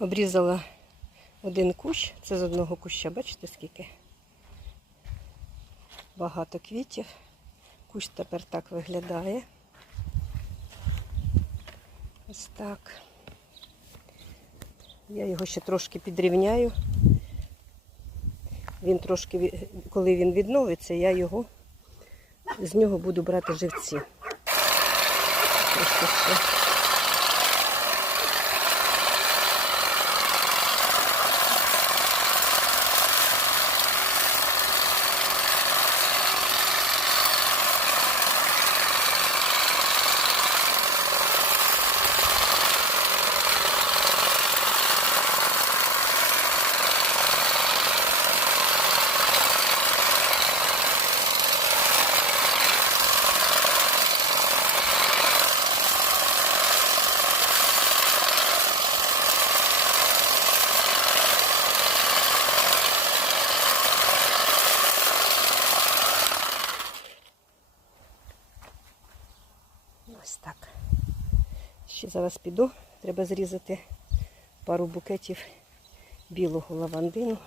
Обрізала один кущ, це з одного куща, бачите скільки? Багато квітів. Кущ тепер так виглядає. Ось так. Я його ще трошки підрівняю. Він трошки, коли він відновиться, я його з нього буду брати живці. Трошки ще. Ось так. Ще зараз піду. Треба зрізати пару букетів білого лавандину.